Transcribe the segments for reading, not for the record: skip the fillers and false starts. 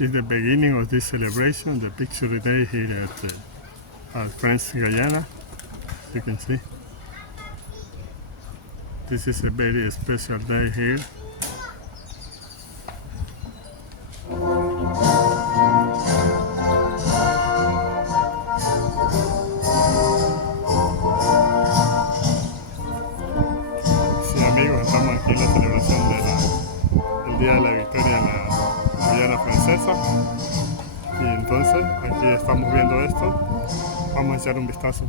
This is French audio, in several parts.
This is the beginning of this celebration, the picture day here at Friends Guyana. You can see. This is a very special day here. Sí, amigos, estamos aquí en la celebración del Día de la Victoria en la Guyana Francesa. Y entonces, aquí estamos viendo esto. Vamos a echar un vistazo.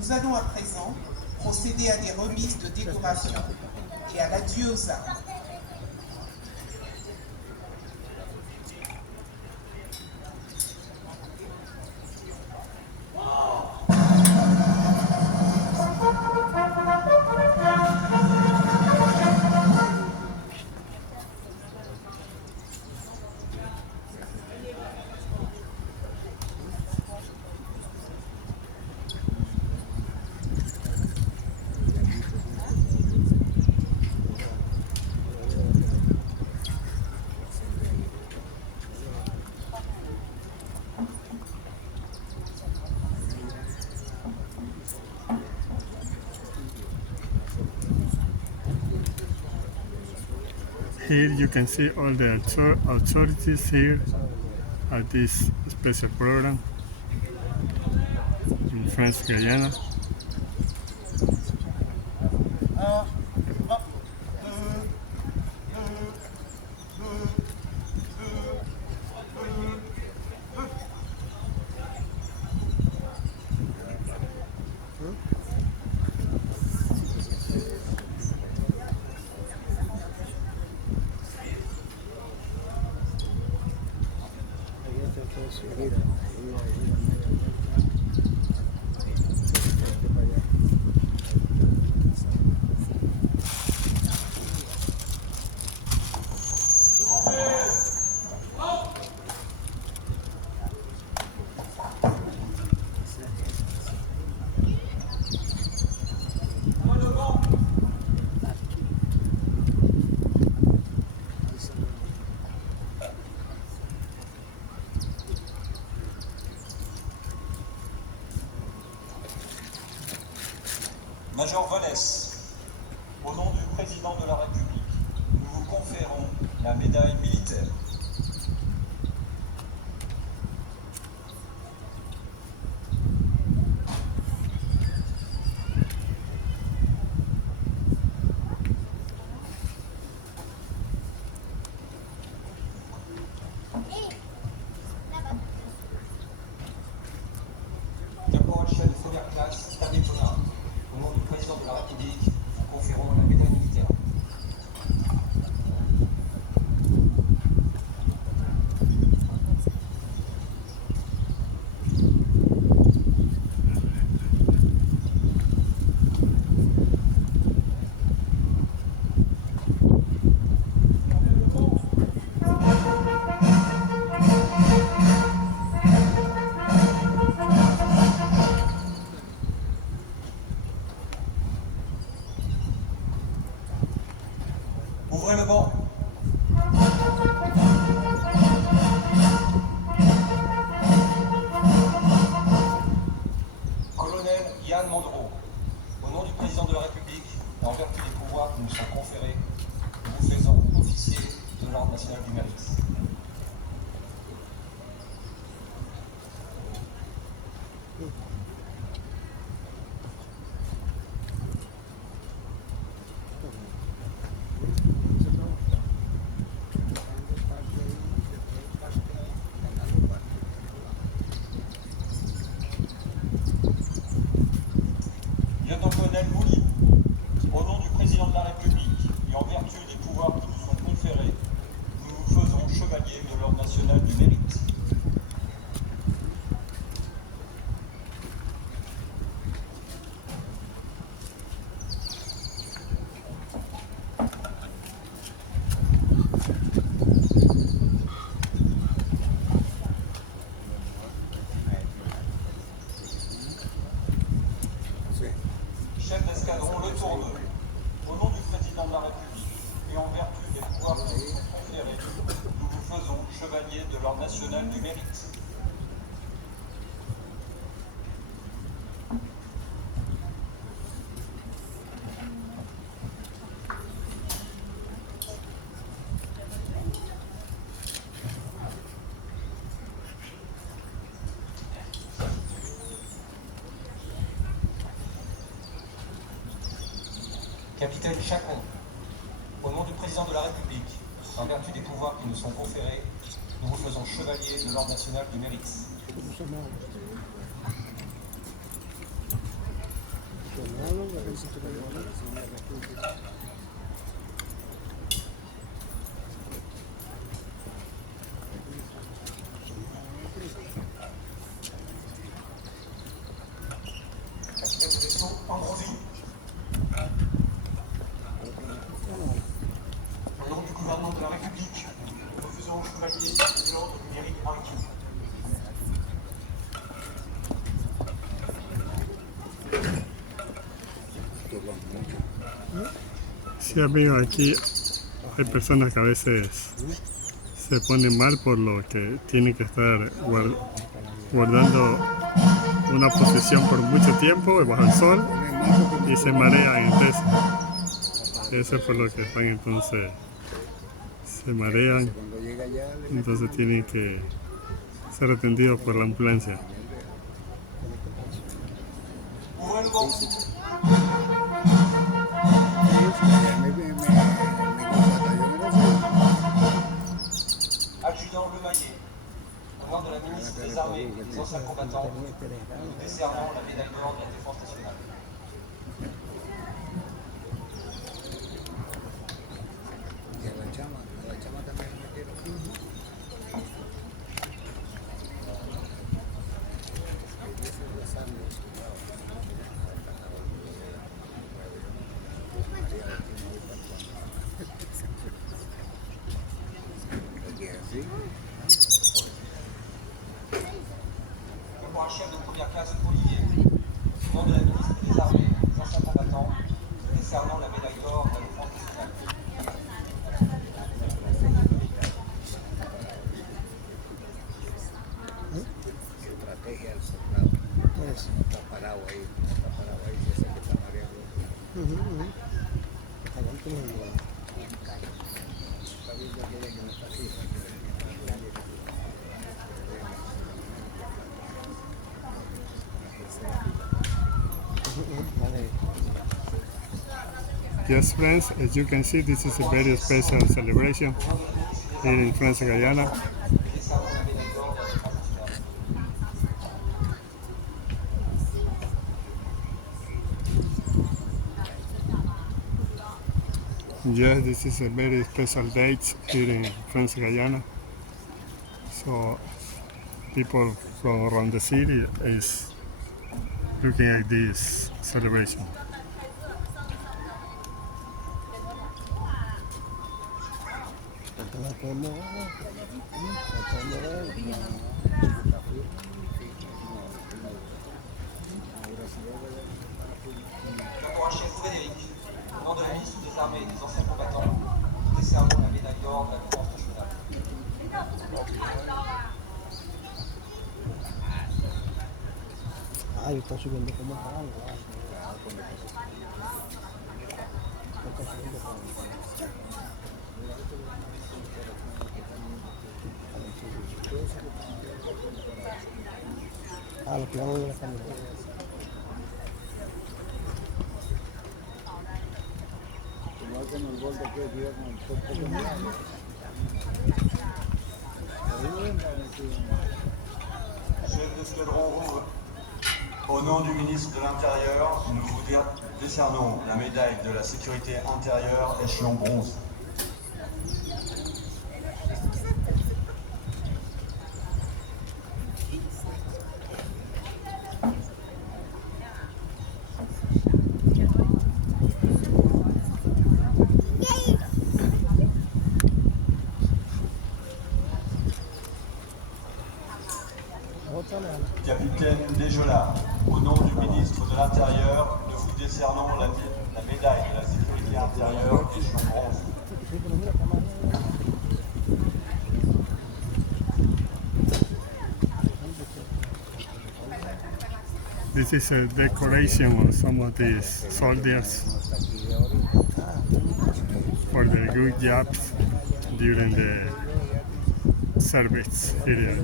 Nous allons à présent procéder à des remises de décoration et à l'adieu aux armes. Here you can see all the authorities here at this special program in French Guiana. Major Vallès, au nom du président de la République, nous vous conférons la médaille militaire. Caporal-chef de première classe, Tadej Pollard. Au nom du président de la République, nous conférons la médaille militaire. Ouvrez le banc. Colonel Yann Mondreau, au nom du président de la République et en vertu des pouvoirs qui nous sont conférés, nous vous faisons officier de l'Ordre national du mérite. Lieutenant-colonel Mouly, au nom du président de la République et en vertu des pouvoirs qui nous sont conférés, nous vous faisons chevalier de l'Ordre national du mérite. Chef d'escadron Le Tourneux, au nom du président de la République et en vertu des pouvoirs qui nous sont conférés, nous vous faisons chevalier de l'Ordre national du mérite. Capitaine Chacon, au nom du président de la République, en vertu des pouvoirs qui nous sont conférés, nous vous faisons chevalier de l'Ordre national du mérite. Capitaine de vaisseau Ambrosi, au nom du gouvernement de la République, nous vous faisons chevalier de l'Ordre du mérite maritime. Sí, amigos, aquí hay personas que a veces se ponen mal por lo que tienen que estar guardando una posición por mucho tiempo bajo el sol y se marean. Entonces, eso es por lo que están entonces se marean, entonces tienen que ser atendidos por la ambulancia. Ouvrez le banc. Adjudant Le Maillet, au nom de la ministre des Armées et des Anciens Combattants, nous décernons la médaille d'or de la Défense nationale. Le point-chef de première classe Olivier, au nom de la ministre des Armées et des Anciens Combattants, nous décernons la médaille d'or de la Défense nationale. Estrategia del soldado. Está parado ahí, dice que está mareado. Está viendo que ella que no está aquí. Yes, friends, as you can see, this is a very special celebration here in France, Guyana. Yes, this is a very special date here in France, Guyana. So people from around the city is looking at this celebration. Le point-chef Frédéric, au nom de la ministre des Armées et des Anciens Combattants, nous décernons la médaille d'or de la Défense nationale. Ay, está subiendo como algo. Ah, los clavos de la camioneta. Igual con el gol de que dio con el cuerpo de Chef d'escadron Rouve, au nom du ministre de l'Intérieur, nous vous décernons la médaille de la sécurité intérieure échelon bronze. Capitaine Desjola, au nom du ministre de l'Intérieur, nous vous décernons la médaille de la sécurité intérieure échelon bronze. This is a decoration on some of these soldiers for their good jobs during the service here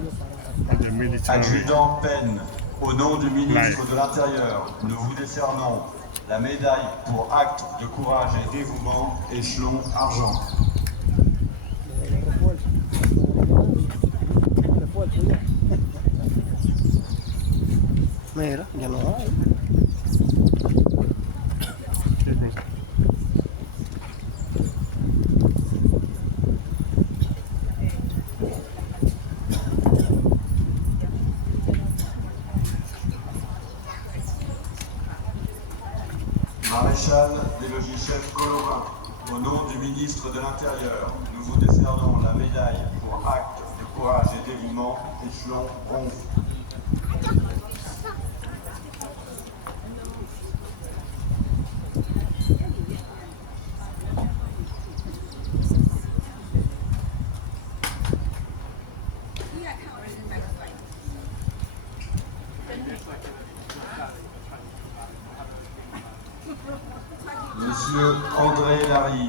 at the military. Adjudant Penn, au nom du ministre de l'Intérieur, nous vous décernons la médaille pour acte de courage et dévouement échelon argent. Mira, ya no hay. Maréchal des logis-chefs Colombain, au nom du ministre de l'Intérieur, nous vous décernons la médaille pour acte de courage et dévouement échelon bronze. Monsieur André Larry,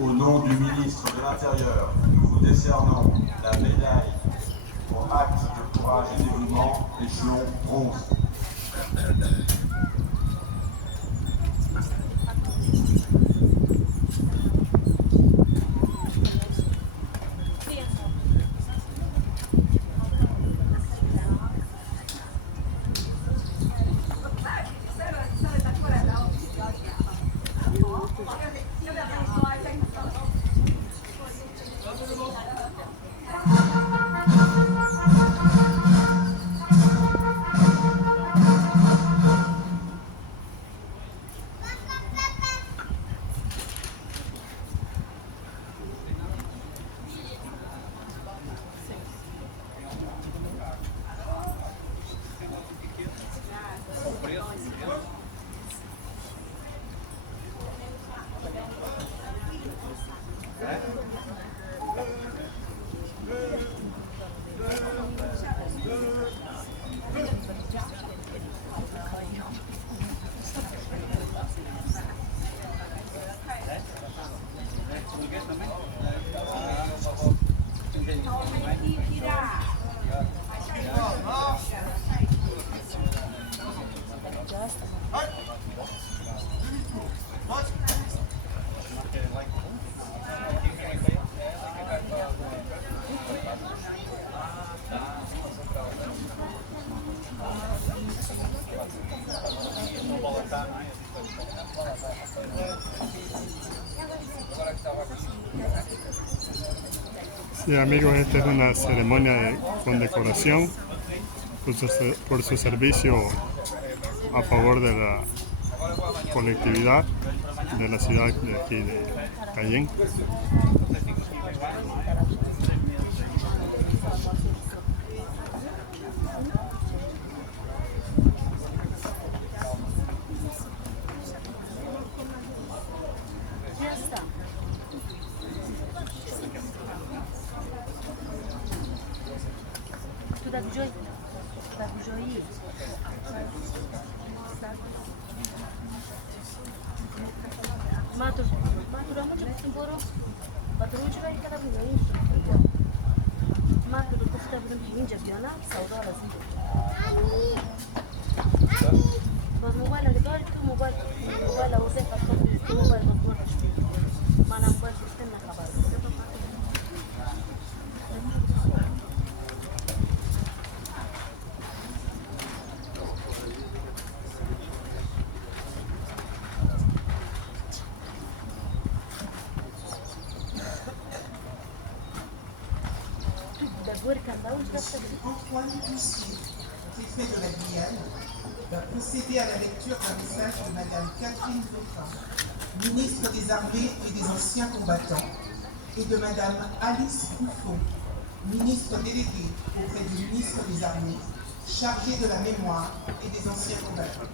Au nom du ministre de l'Intérieur, nous vous décernons la médaille pour acte de courage et dévouement, échelon bronze. Sí, amigos, esta es una ceremonia de condecoración por su servicio a favor de la colectividad de la ciudad de aquí de Cayenne. Antoine Poussier, préfet de la Guyane, va procéder à la lecture d'un message de Madame Catherine Vautrin, ministre des Armées et des Anciens Combattants, et de Madame Alice Ruffo, ministre déléguée auprès du ministre des Armées, chargée de la mémoire et des Anciens Combattants.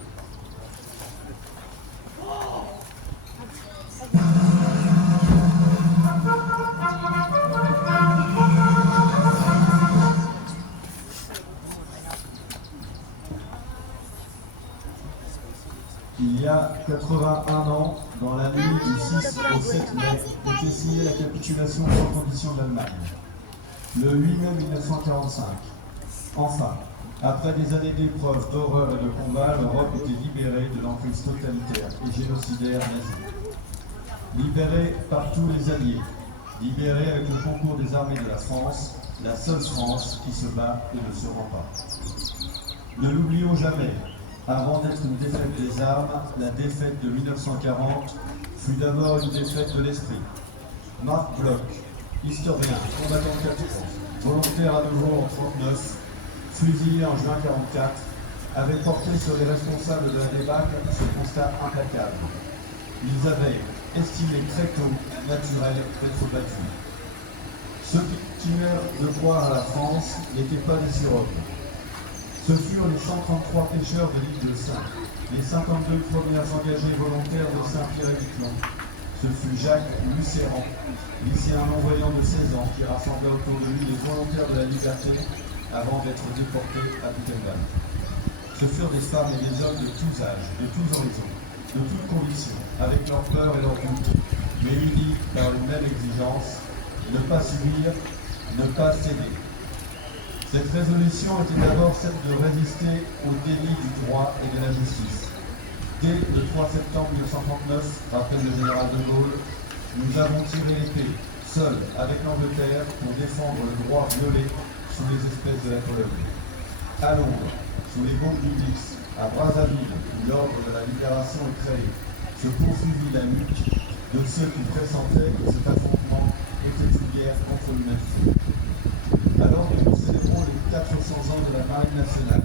Il y a 81 ans, dans la nuit du 6 au 7 mai, était signée la capitulation sans condition de l'Allemagne. Le 8 mai 1945. Enfin, après des années d'épreuves, d'horreur et de combats, l'Europe était libérée de l'emprise totalitaire et génocidaire nazie. Libérée par tous les alliés, libérée avec le concours des armées de la France, la seule France qui se bat et ne se rend pas. Ne l'oublions jamais. Avant d'être une défaite des armes, la défaite de 1940 fut d'abord une défaite de l'esprit. Marc Bloch, historien, combattant de 14, volontaire à nouveau en 1939, fusillé en juin 1944, avait porté sur les responsables de la débâcle ce constat implacable. Ils avaient estimé très tôt naturel d'être battus. Ceux qui continuèrent de croire à la France n'étaient pas des surhommes. Ce furent les 133 pêcheurs de l'île de Saint, les 52 premiers engagés volontaires de Saint-Pierre-et-Miquelon. Ce fut Jacques Lucéran, lycéen non-voyant de 16 ans, qui rassembla autour de lui les volontaires de la liberté avant d'être déportés à Buchenwald. Ce furent des femmes et des hommes de tous âges, de tous horizons, de toutes convictions, avec leurs peurs et leurs doutes, mais unis par une même exigence, ne pas subir, ne pas céder. Cette résolution était d'abord celle de résister au déni du droit et de la justice. Dès le 3 septembre 1939, rappelle le général de Gaulle, nous avons tiré l'épée, seuls, avec l'Angleterre, pour défendre le droit violé sous les espèces de la Pologne. À Londres, sous les bombes du Blitz, à Brazzaville, où l'ordre de la libération est créé, se poursuivit la lutte de ceux qui pressentaient que cet affrontement était une guerre contre l'humanité. Alors que nous célébrons les 400 ans de la Marine nationale,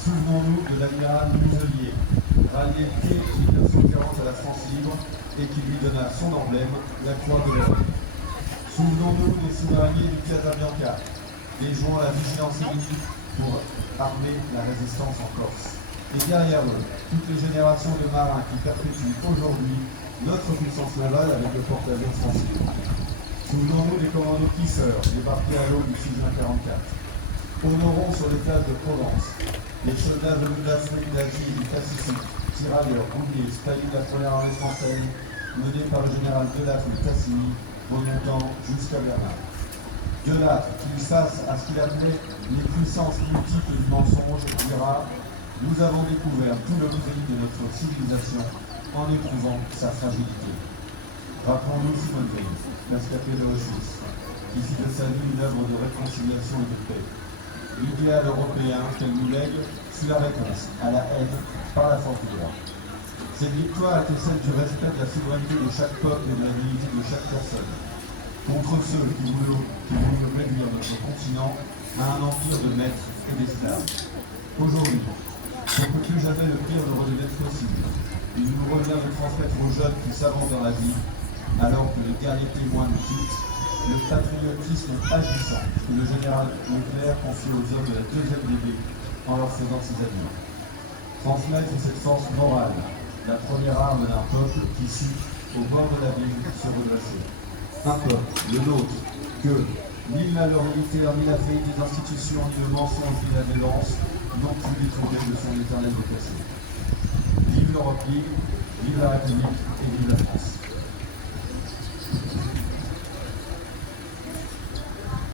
souvenons-nous de l'amiral Muselier, rallié dès 1940 à la France libre et qui lui donna son emblème, la Croix de l'Europe. Souvenons-nous des sous-mariniers du Casabianca, déjouant la vigilance ennemie pour armer la résistance en Corse. Et derrière eux, toutes les générations de marins qui perpétuent aujourd'hui notre puissance navale avec le porte-avions français. Souvenons-nous des commandos Kiefer, débarqués à l'eau du 6 juin 1944. Honorons sur les places de Provence les soldats venus d'Afrique, d'Asie et du Pacifique, tirailleurs, rouliers, spahis de la première armée française, menés par le général Delattre de Tassigny, remontant jusqu'à Bernard. Delattre, qui, face à ce qu'il appelait les puissances multiples du mensonge, dira « Nous avons découvert tout le mosaïque de notre civilisation en éprouvant sa fragilité. » Rappelons-nous Simone Veil, rescapée de Auschwitz, qui fit de sa vie une œuvre de réconciliation et de paix. L'idéal européen qu'elle nous lègue fut la réponse à la haine par la force du droit. Cette victoire était celle du respect de la souveraineté de chaque peuple et de la dignité de chaque personne, contre ceux qui voulaient réduire notre continent à un empire de maîtres et d'esclaves. Aujourd'hui, pour que plus jamais le pire ne redevienne possible, il nous revient de transmettre aux jeunes qui s'avancent dans la vie, alors que les derniers témoins nous quittent, le patriotisme agissant que le général Leclerc confie aux hommes de la 2e DB en leur faisant ses adieux. Transmettre cette force morale, la première arme d'un peuple qui sut, au bord de la ville, se redresser. Un peuple, le nôtre, que ni le malheur militaire, ni la faillite des institutions, ni le mensonge, ni la violence n'ont pu détourner de son éternel déplacé. Vive l'Europe libre, vive la République et vive la France.